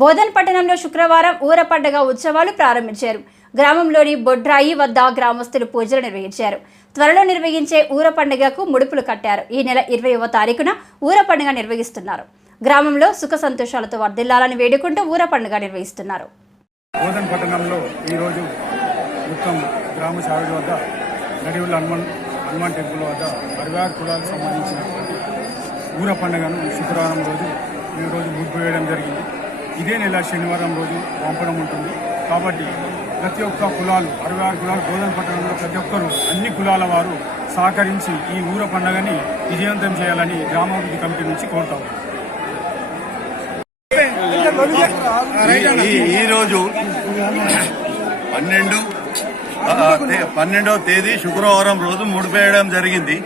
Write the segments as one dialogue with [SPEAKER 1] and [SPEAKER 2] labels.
[SPEAKER 1] బోధన్ పట్టణంలో శుక్రవారం ఊర పండగ ఉత్సవాలు ప్రారంభించారు. గ్రామంలోని బొడ్రాయి వద్ద గ్రామస్తులు పూజలు నిర్వహించారు. త్వరలో నిర్వహించే ఊర పండుగకు ముడుపులు కట్టారు. ఈ నెల ఇరవైవ తారీఖున ఊర పండుగ నిర్వహిస్తున్నారు. గ్రామంలో సుఖ సంతోషాలతో వర్ధిల్లాలని వేడుకుంటూ ఊర పండుగ నిర్వహిస్తున్నారు.
[SPEAKER 2] బోధన్ పట్టణంలో ఈరోజు మొత్తం గ్రామ సావిడి వద్ద నడివుల హనుమాన్ హనుమాన్ టెంపుల్ వద్ద పరివార కులాలకు సంబంధించిన ఊర పండుగను శుక్రవారం రోజు ఈ రోజు ముగ్గు వేయడం జరిగింది. ఇదే నెల శనివారం రోజు పంపడం ఉంటుంది. కాబట్టి ప్రతి ఒక్క కులాలు అరవై ఆరు కులాలు బోధన పట్టణంలో ప్రతి ఒక్కరు అన్ని కులాల వారు సహకరించి ఈ ఊర పండుగని విజయవంతం చేయాలని గ్రామాభివృద్ధి కమిటీ నుంచి
[SPEAKER 3] కోరుతాం. ఈరోజు పన్నెండు పన్నెండవ తేదీ శుక్రవారం రోజు ముడిపేయడం జరిగింది.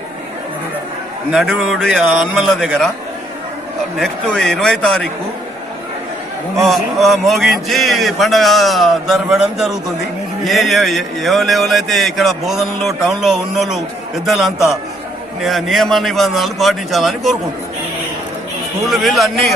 [SPEAKER 3] నడువుడి హన్మల్ల దగ్గర. నెక్స్ట్ ఇరవై తారీఖు మోగించి పండగ జరపడం జరుగుతుంది. ఏ ఎవరెవరైతే ఇక్కడ బోధనలో టౌన్లో ఉన్నోళ్ళు పెద్దలంతా నియమ నిబంధనలు పాటించాలని కోరుకుంటున్నారు స్కూల్ వీళ్ళు అన్ని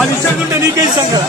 [SPEAKER 4] అది ఇచ్చాకుంటే నీకే ఇస్తాం కదా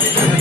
[SPEAKER 4] I'm